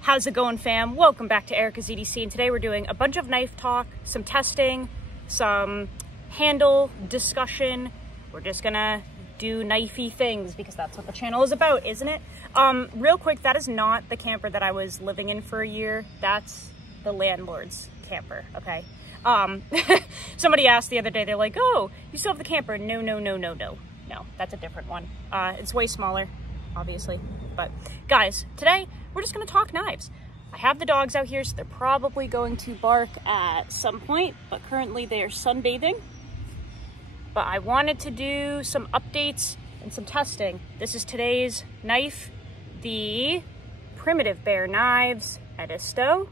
How's it going, fam? Welcome back to Erica's EDC, and today we're doing a bunch of knife talk, some testing, some handle discussion. We're just gonna do knifey things because that's what the channel is about, isn't it? Real quick, that is not the camper that I was living in for a year. That's the landlord's camper, okay? Somebody asked the other day, they're like, oh, you still have the camper? No, that's a different one. It's way smaller, obviously. But guys, today we're just gonna talk knives. I have the dogs out here, so they're probably going to bark at some point, but currently they are sunbathing. But I wanted to do some updates and some testing. This is today's knife, the Primitive Bear Knives Edisto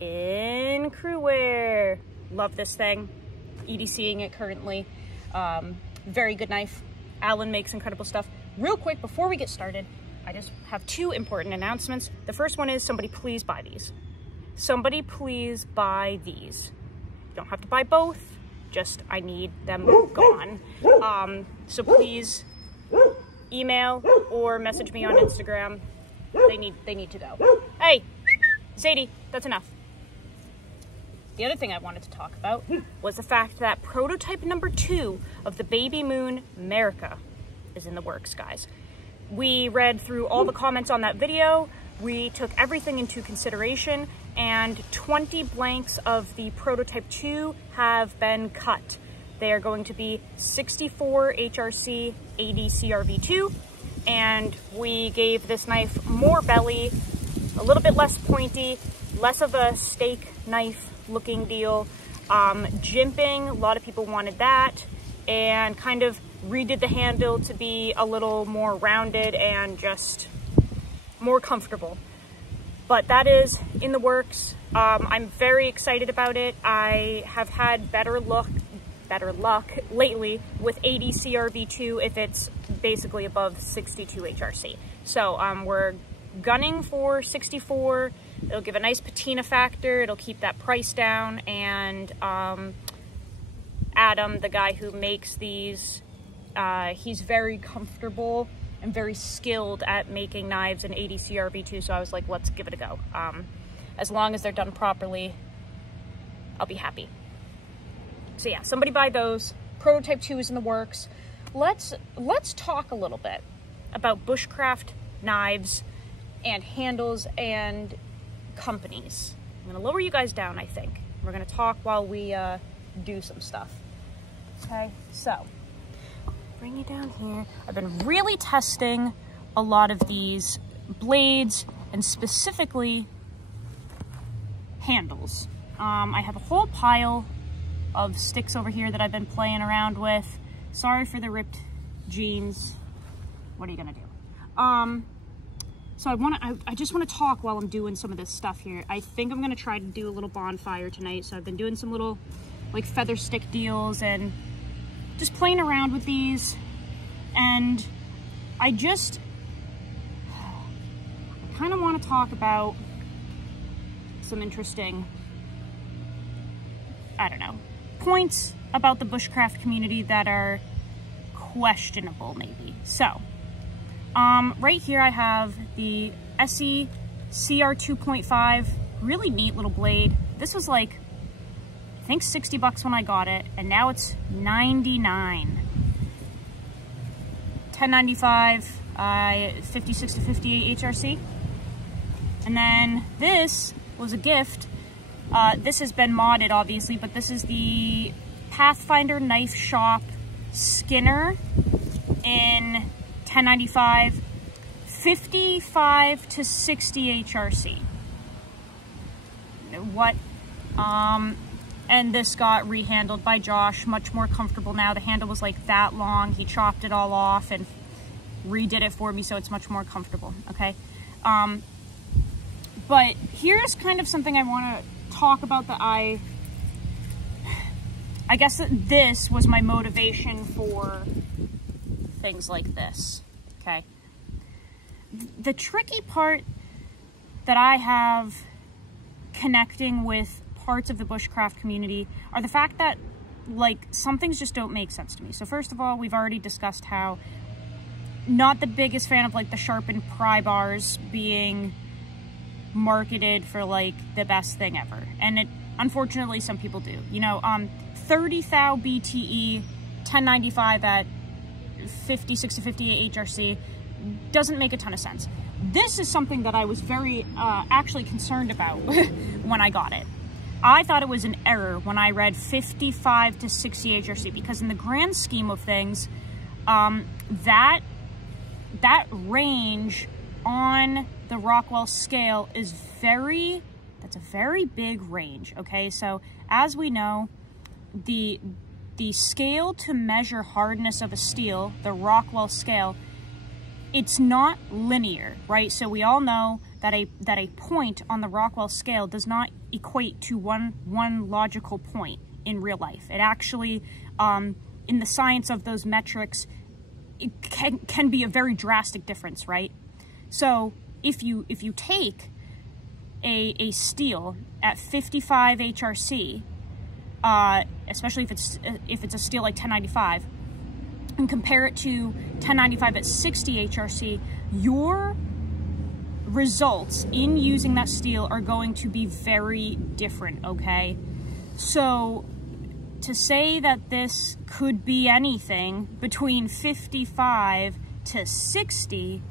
in crew wear. Love this thing. EDCing it currently. Very good knife. Alan makes incredible stuff. Real quick, before we get started, I just have two important announcements. The first one is somebody please buy these. Somebody please buy these. You don't have to buy both, just I need them gone. So please email or message me on Instagram. They need to go. Hey, Zadie, that's enough. The other thing I wanted to talk about was the fact that prototype number 2 of the Babymoon America is in the works, guys. We read through all the comments on that video. We took everything into consideration, and 20 blanks of the prototype 2 have been cut. They are going to be 64 HRC 80 CRV2, and we gave this knife more belly, a little bit less pointy, less of a steak knife looking deal. Jimping, a lot of people wanted that, and kind of redid the handle to be a little more rounded and just more comfortable. But that is in the works. I'm very excited about it. I have had better luck lately with 80 CRV2 if it's basically above 62 HRC. So we're gunning for 64. It'll give a nice patina factor. It'll keep that price down. And Adam, the guy who makes these, he's very comfortable and very skilled at making knives in 80 CRV2, so I was like, let's give it a go. As long as they're done properly, I'll be happy. So yeah, somebody buy those. Prototype 2 is in the works. Let's talk a little bit about bushcraft knives and handles and companies. I'm gonna lower you guys down, I think. We're gonna talk while we do some stuff. Okay, so bring you down here. I've been really testing a lot of these blades and specifically handles. I have a whole pile of sticks over here that I've been playing around with. Sorry for the ripped jeans. What are you gonna do? So I just wanna talk while I'm doing some of this stuff here. I think I'm gonna try to do a little bonfire tonight. So I've been doing some little like feather stick deals and just playing around with these, and I kind of want to talk about some interesting, I don't know, points about the bushcraft community that are questionable, maybe. So, right here I have the SE CR 2.5, really neat little blade. This was like, I think 60 bucks when I got it, and now it's 99. 1095, 56 to 58 HRC. And then this was a gift. This has been modded, obviously, but this is the Pathfinder Knife Shop Skinner in 1095, 55 to 60 HRC. What? And this got rehandled by Josh, much more comfortable now. The handle was like that long. He chopped it all off and redid it for me, so it's much more comfortable, okay? But here's kind of something I want to talk about that I guess that this was my motivation for things like this, okay? The tricky part that I have connecting with parts of the bushcraft community are the fact that, like, some things just don't make sense to me. So first of all, we've already discussed how not the biggest fan of like the sharpened pry bars being marketed for like the best thing ever. And it, unfortunately, some people do. You know, 30 thou BTE, 1095 at 56 to 58 HRC doesn't make a ton of sense. This is something that I was very actually concerned about when I got it. I thought it was an error when I read 55 to 60 HRC, because in the grand scheme of things, that range on the Rockwell scale is that's a very big range, okay? So as we know, the scale to measure hardness of a steel, the Rockwell scale, it's not linear, right? So we all know that a point on the Rockwell scale does not equate to one logical point in real life. It actually, in the science of those metrics, it can be a very drastic difference, right? So if you take a steel at 55 HRC, especially if it's a steel like 1095, and compare it to 1095 at 60 HRC, your results in using that steel are going to be very different, okay? So to say that this could be anything between 55 to 60,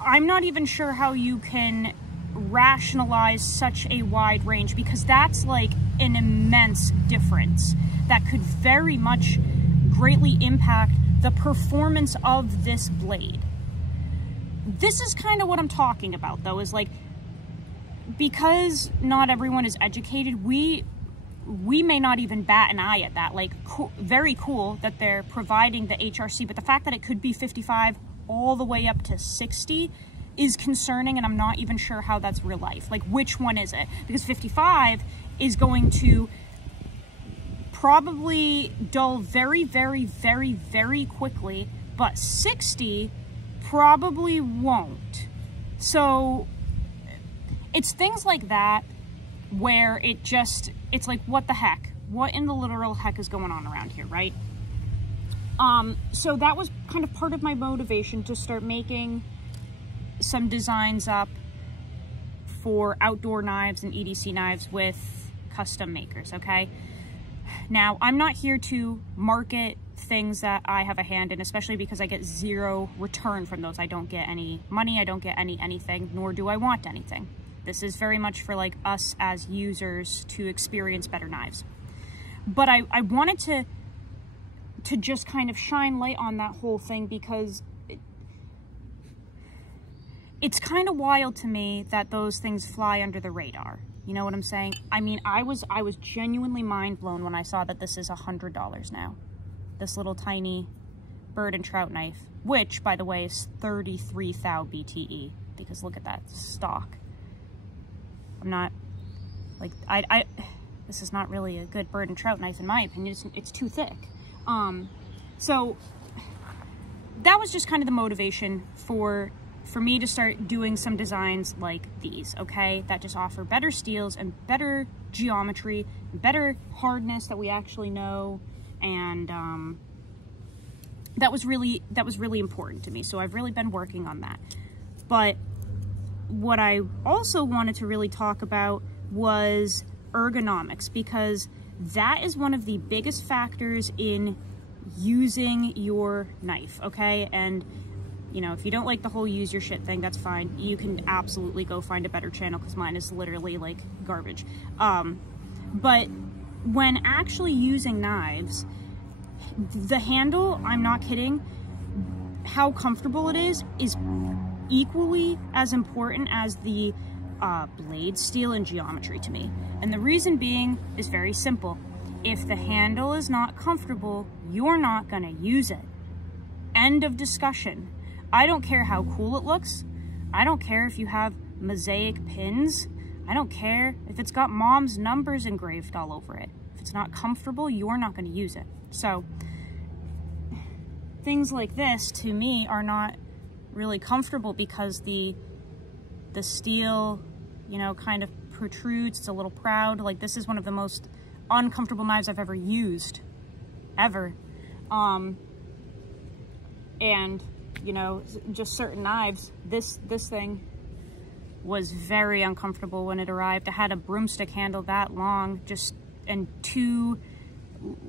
I'm not even sure how you can rationalize such a wide range, because that's like an immense difference that could very much greatly impact the performance of this blade. This is kind of what I'm talking about, though, is like, because not everyone is educated, we may not even bat an eye at that. Like, very cool that they're providing the HRC, but the fact that it could be 55 all the way up to 60 is concerning, and I'm not even sure how that's real life. Like, which one is it? Because 55 is going to probably dull very, very, very, very quickly, but 60 probably won't. So it's things like that where it's like, what the heck? What in the literal heck is going on around here, right? So that was kind of part of my motivation to start making some designs up for outdoor knives and EDC knives with custom makers, okay? Now, I'm not here to market things that I have a hand in, especially because I get zero return from those. I don't get any money, I don't get anything, nor do I want anything. This is very much for like us as users to experience better knives. But I wanted to just kind of shine light on that whole thing, because it's kind of wild to me that those things fly under the radar. You know what I'm saying? I mean, I was genuinely mind blown when I saw that this is $100 now. This little tiny bird and trout knife, which, by the way, is 33 thou BTE, because look at that stock. I'm not, like, this is not really a good bird and trout knife in my opinion. It's too thick. So that was just kind of the motivation for me to start doing some designs like these, okay? That just offer better steels and better geometry, better hardness that we actually know, and that was really important to me. So I've really been working on that. But what I also wanted to really talk about was ergonomics, because that is one of the biggest factors in using your knife, okay? And you know, if you don't like the whole use your shit thing, that's fine. You can absolutely go find a better channel, because mine is literally like garbage. But when actually using knives, the handle, I'm not kidding, how comfortable it is equally as important as the blade steel and geometry to me. And the reason being is very simple. If the handle is not comfortable, you're not gonna use it. End of discussion. I don't care how cool it looks. I don't care if you have mosaic pins. I don't care if it's got mom's numbers engraved all over it. If it's not comfortable, you're not going to use it. So things like this, to me, are not really comfortable because the steel, you know, kind of protrudes. It's a little proud. Like, this is one of the most uncomfortable knives I've ever used, ever. And you know, just certain knives, this thing was very uncomfortable when it arrived. I had a broomstick handle that long, and too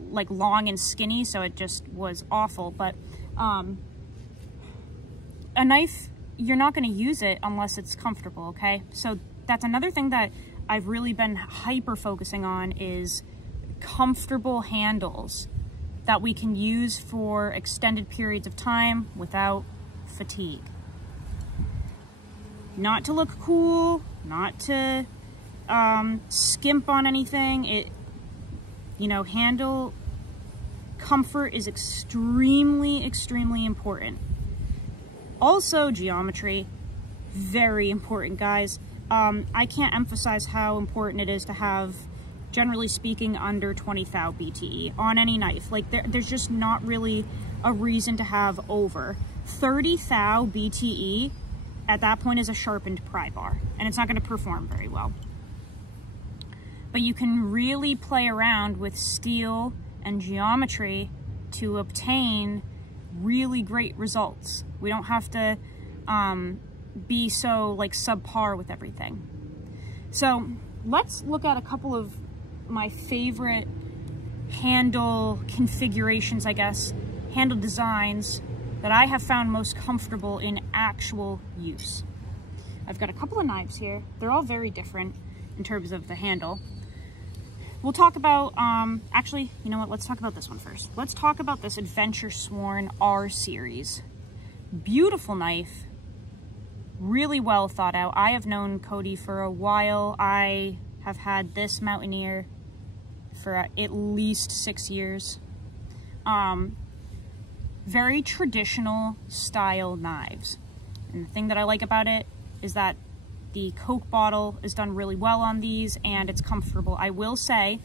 like long and skinny, so it just was awful. But a knife, you're not going to use it unless it's comfortable, okay? So that's another thing that I've really been hyper focusing on, is comfortable handles that we can use for extended periods of time without fatigue. Not to look cool, not to skimp on anything. Handle comfort is extremely, extremely important. Also, geometry, very important, guys. I can't emphasize how important it is to have, generally speaking, under 20 thou BTE on any knife. Like, there's just not really a reason to have over. 30 thou BTE at that point is a sharpened pry bar, and it's not going to perform very well. But you can really play around with steel and geometry to obtain really great results. We don't have to be so like subpar with everything. So let's look at a couple of my favorite handle configurations, I guess, handle designs that I have found most comfortable in actual use. I've got a couple of knives here. They're all very different in terms of the handle. We'll talk about, actually, you know what, let's talk about this one first. Let's talk about this Adventure Sworn R series. Beautiful knife, really well thought out. I have known Cody for a while. I have had this Mountaineer for at least 6 years. Very traditional style knives. And the thing that I like about it is that the Coke bottle is done really well on these, and it's comfortable. I will say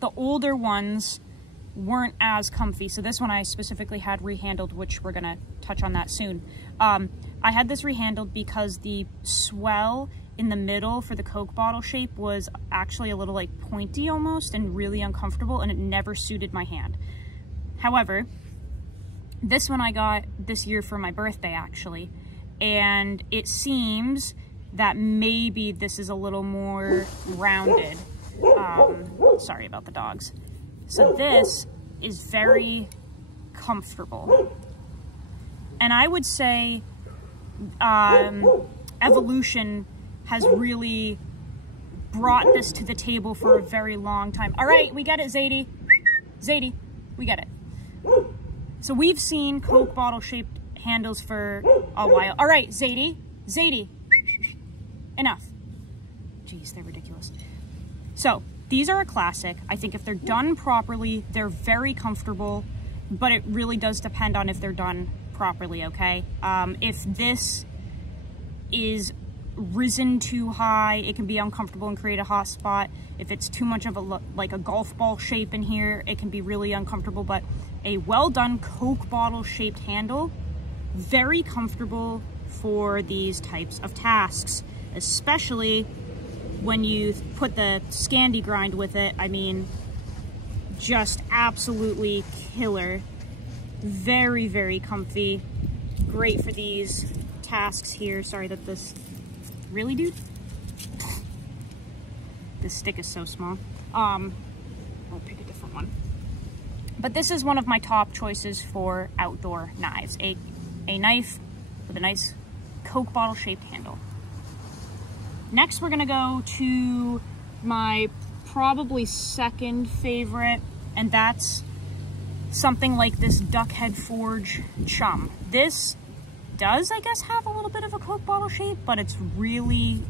the older ones weren't as comfy. So this one I specifically had rehandled, which we're gonna touch on that soon. I had this rehandled because the swell in the middle for the Coke bottle shape was actually a little like pointy almost and really uncomfortable, and it never suited my hand. However, this one I got this year for my birthday actually, and it seems that maybe this is a little more rounded. Sorry about the dogs. So this is very comfortable. And I would say evolution has really brought this to the table for a very long time. All right, we get it, Zadie. Zadie, we get it. So we've seen Coke bottle shaped handles for a while. All right, Zadie, Zadie, enough. Jeez, they're ridiculous. So these are a classic. I think if they're done properly, they're very comfortable, but it really does depend on if they're done properly, okay? If this is risen too high, it can be uncomfortable and create a hot spot. If it's too much of like a golf ball shape in here, it can be really uncomfortable. But a well done Coke bottle shaped handle, very comfortable for these types of tasks, especially when you put the Scandi grind with it. I mean, just absolutely killer. Very, very comfy. Great for these tasks here. Sorry that this, really, dude? This stick is so small. I'll pick a different one. But this is one of my top choices for outdoor knives. A knife with a nice Coke bottle shaped handle. Next, we're gonna go to my probably second favorite, and that's something like this Duckhead Forge Chum. This does, I guess, have a little bit of a Coke bottle shape, but it's really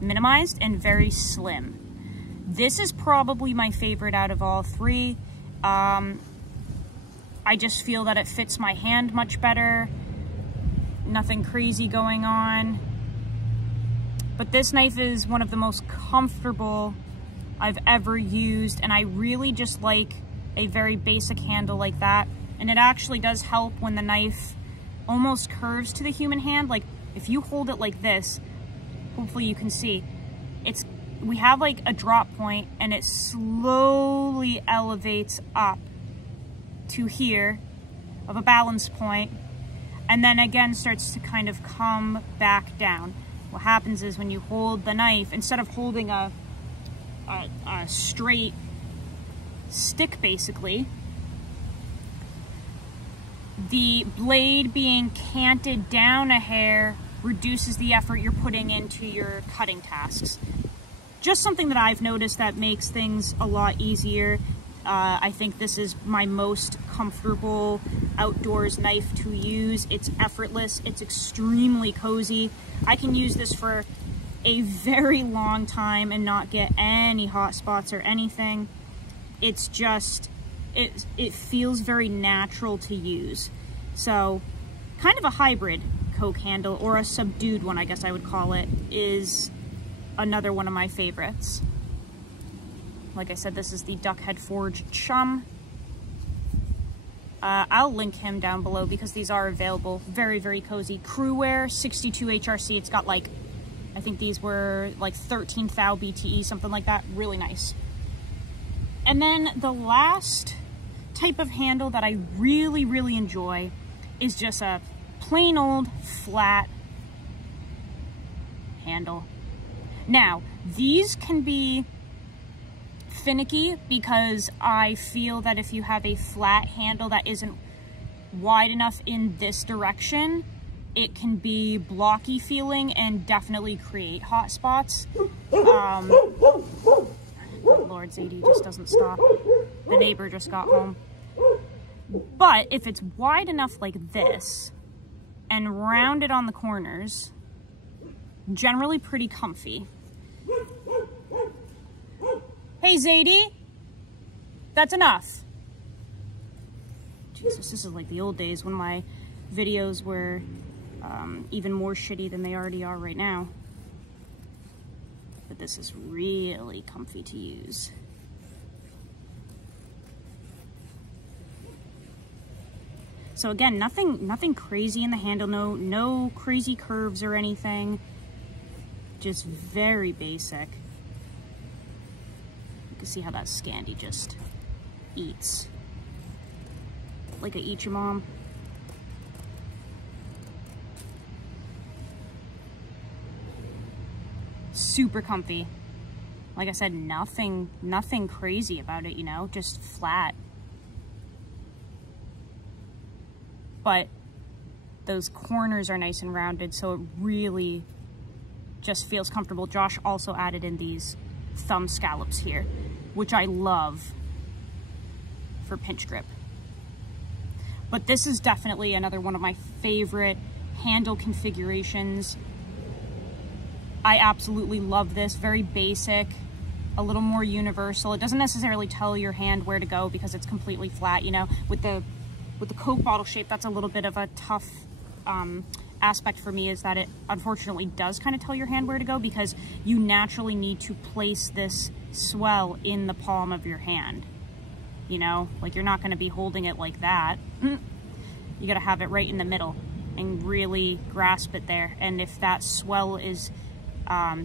minimized and very slim. This is probably my favorite out of all three. I just feel that it fits my hand much better. Nothing crazy going on. But this knife is one of the most comfortable I've ever used, and I really just like a very basic handle like that. And it actually does help when the knife almost curves to the human hand. Like if you hold it like this, hopefully you can see, we have like a drop point, and it slowly elevates up to here of a balance point, and then again starts to kind of come back down. what happens is when you hold the knife, instead of holding a straight stick basically, the blade being canted down a hair reduces the effort you're putting into your cutting tasks. Just something that I've noticed that makes things a lot easier. I think this is my most comfortable outdoors knife to use. It's effortless, it's extremely cozy. I can use this for a very long time and not get any hot spots or anything. It's just, it feels very natural to use. So kind of a hybrid Coke handle, or a subdued one, I guess I would call it, is another one of my favorites. Like I said, this is the Duckhead Forge Chum. I'll link him down below because these are available. Very, very cozy. Crewwear, 62 HRC. It's got like, I think these were like 13 thou BTE, something like that. Really nice. And then the last type of handle that I really, really enjoy is just a plain old flat handle. Now, these can be finicky because I feel that if you have a flat handle that isn't wide enough in this direction, it can be blocky feeling and definitely create hot spots. Lord, Zadie just doesn't stop. The neighbor just got home. But if it's wide enough like this and rounded on the corners, generally pretty comfy. Hey, Zadie, that's enough. Jesus, this is like the old days when my videos were even more shitty than they already are right now. But this is really comfy to use. So again, nothing crazy in the handle, no crazy curves or anything. Just very basic. You can see how that Scandi just eats. Like a Eat Your Mom. Super comfy. Like I said, nothing crazy about it, you know, just flat. But those corners are nice and rounded, so it really just feels comfortable. Josh also added in these thumb scallops here, which I love for pinch grip. But this is definitely another one of my favorite handle configurations. I absolutely love this. Very basic, a little more universal. It doesn't necessarily tell your hand where to go because it's completely flat, you know. With the Coke bottle shape, that's a little bit of a tough aspect for me, is that it unfortunately does kind of tell your hand where to go because you naturally need to place this swell in the palm of your hand. You know, like you're not going to be holding it like that. You got to have it right in the middle and really grasp it there. And if that swell is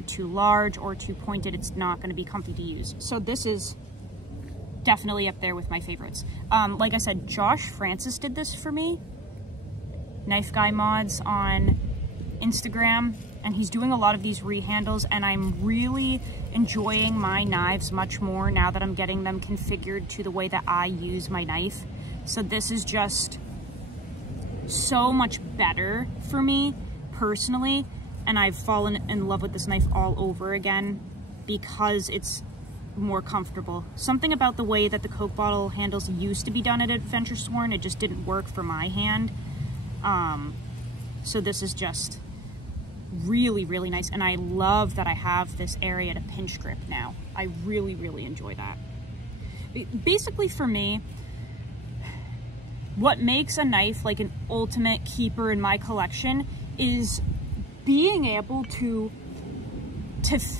too large or too pointed, it's not going to be comfy to use. So this is definitely up there with my favorites. Like I said, Josh Francis did this for me. KnifeGuy mods on Instagram, and he's doing a lot of these rehandles, and I'm really enjoying my knives much more now that I'm getting them configured to the way that I use my knife. So this is just so much better for me personally, and I've fallen in love with this knife all over again because it's more comfortable. Something about the way that the Coke bottle handles used to be done at Adventure Sworn, it just didn't work for my hand. So this is just really, really nice, and I love that I have this area to pinch grip now. I really, really enjoy that. Basically for me, what makes a knife like an ultimate keeper in my collection is being able to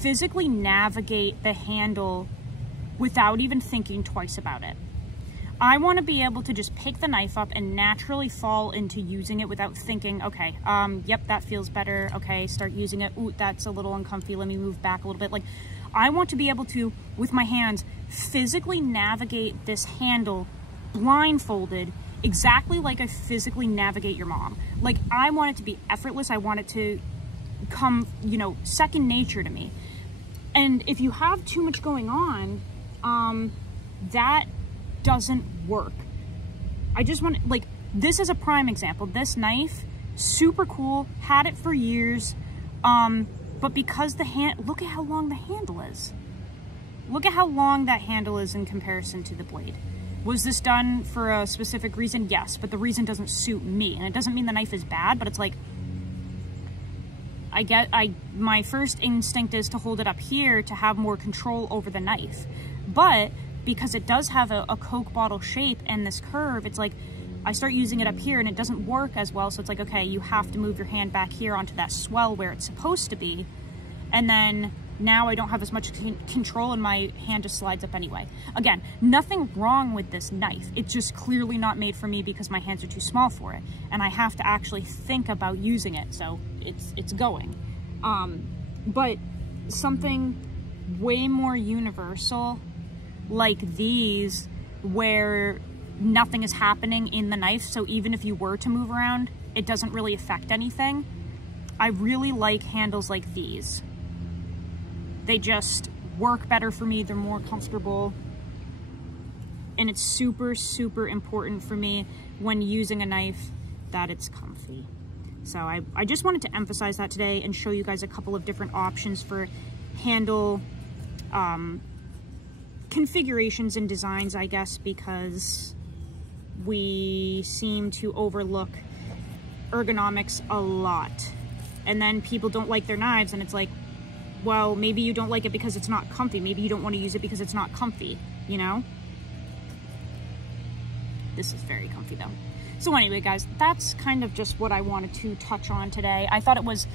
physically navigate the handle without even thinking twice about it. I want to be able to just pick the knife up and naturally fall into using it without thinking, okay, yep, that feels better. Okay, start using it. Ooh, that's a little uncomfy. Let me move back a little bit. Like, I want to be able to, with my hands, physically navigate this handle blindfolded, exactly like I physically navigate your mom. Like, I want it to be effortless. I want it to come, you know, second nature to me. And if you have too much going on, that doesn't work. I just want, like, this is a prime example. This knife, super cool, had it for years, but because look at how long the handle is. Look at how long that handle is in comparison to the blade. Was this done for a specific reason? Yes, but the reason doesn't suit me. And it doesn't mean the knife is bad, but it's like, my first instinct is to hold it up here to have more control over the knife. But because it does have a Coke bottle shape and this curve, it's like, I start using it up here and it doesn't work as well. So it's like, okay, you have to move your hand back here onto that swell where it's supposed to be. And then now I don't have as much control and my hand just slides up anyway. Again, nothing wrong with this knife. It's just clearly not made for me because my hands are too small for it. And I have to actually think about using it. So it's going. But something way more universal like these, where nothing is happening in the knife, so even if you were to move around, it doesn't really affect anything. I really like handles like these. They just work better for me, they're more comfortable, and it's super, super important for me when using a knife that it's comfy. So I just wanted to emphasize that today and show you guys a couple of different options for handle configurations and designs, I guess, because we seem to overlook ergonomics a lot. And then people don't like their knives and it's like, well, maybe you don't like it because it's not comfy. Maybe you don't want to use it because it's not comfy, you know? This is very comfy though. So anyway, guys, that's kind of just what I wanted to touch on today. I thought it was,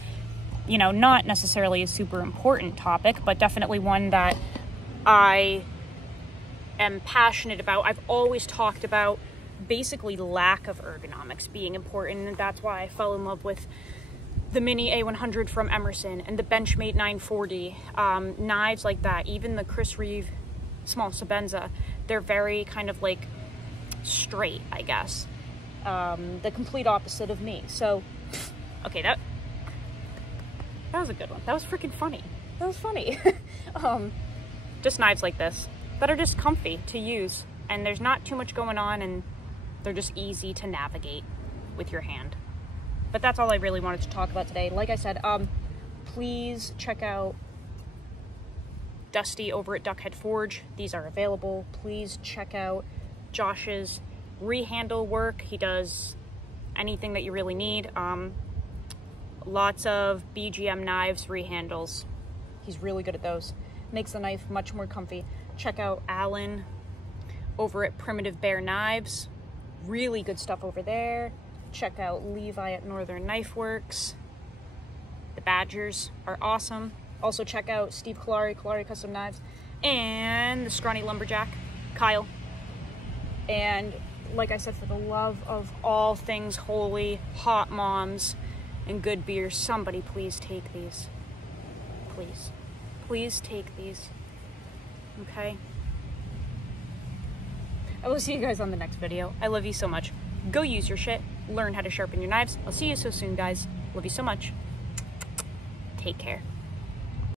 you know, not necessarily a super important topic, but definitely one that I am passionate about. I've always talked about basically lack of ergonomics being important, and that's why I fell in love with the Mini A100 from Emerson and the Benchmade 940, knives like that, even the Chris Reeve small Sabenza. They're very kind of like straight, I guess. The complete opposite of me. So, okay, that was a good one. That was freaking funny. That was funny. Just knives like this that are just comfy to use, and there's not too much going on, and they're just easy to navigate with your hand. But that's all I really wanted to talk about today. Like I said, please check out Dusty over at Duckhead Forge. These are available. Please check out Josh's rehandle work. He does anything that you really need. Lots of BGM knives rehandles. He's really good at those. Makes the knife much more comfy. Check out Alan over at Primitive Bear Knives. Really good stuff over there. Check out Levi at Northern Knifeworks. The Badgers are awesome. Also check out Steve Callari Custom Knives, and the Scrawny Lumberjack, Kyle. And like I said, for the love of all things holy, hot moms, and good beer, somebody please take these. Please. Please take these. Okay? I will see you guys on the next video. I love you so much. Go use your shit. Learn how to sharpen your knives. I'll see you so soon, guys. Love you so much. Take care.